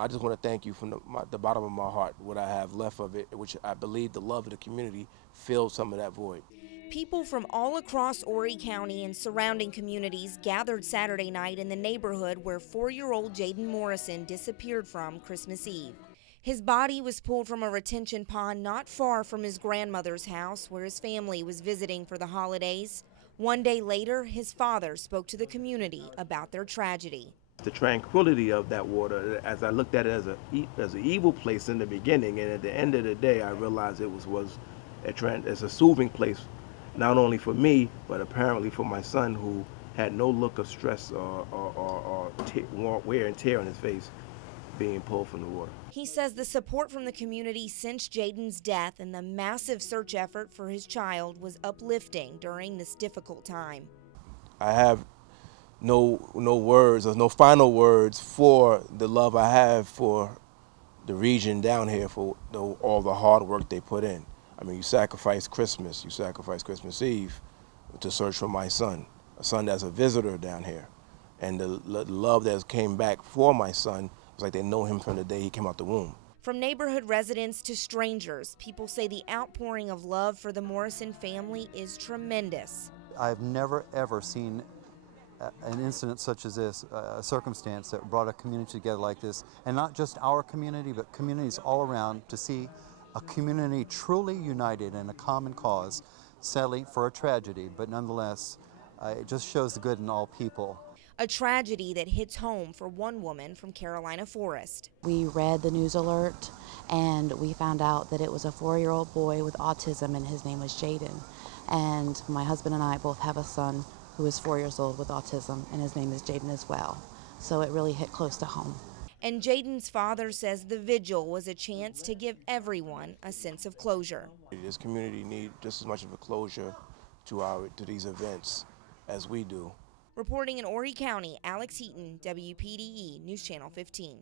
I just want to thank you from the bottom of my heart, what I have left of it, which I believe the love of the community fills some of that void. People from all across Horry County and surrounding communities gathered Saturday night in the neighborhood where 4-year-old Jayden Morrison disappeared from Christmas Eve. His body was pulled from a retention pond not far from his grandmother's house where his family was visiting for the holidays. One day later, his father spoke to the community about their tragedy. The tranquility of that water, as I looked at it as an evil place in the beginning, and at the end of the day, I realized it was a soothing place, not only for me, but apparently for my son, who had no look of stress or wear and tear on his face, being pulled from the water. He says the support from the community since Jayden's death and the massive search effort for his child was uplifting during this difficult time. I have no words, or no final words for the love I have for the region down here, for all the hard work they put in. I mean, you sacrifice Christmas Eve to search for my son, a son that's a visitor down here. And the love that came back for my son was like they know him from the day he came out the womb. From neighborhood residents to strangers, people say the outpouring of love for the Morrison family is tremendous. I've never ever seen an incident such as this, a circumstance that brought a community together like this, and not just our community, but communities all around, to see a community truly united in a common cause, sadly for a tragedy, but nonetheless, it just shows the good in all people. A tragedy that hits home for one woman from Carolina Forest. We read the news alert and we found out that it was a 4-year-old boy with autism and his name was Jayden. And my husband and I both have a son who is 4 years old with autism, and his name is Jayden as well. So it really hit close to home. And Jayden's father says the vigil was a chance to give everyone a sense of closure. This community needs just as much of a closure to these events as we do. Reporting in Horry County, Alex Heaton, WPDE News Channel 15.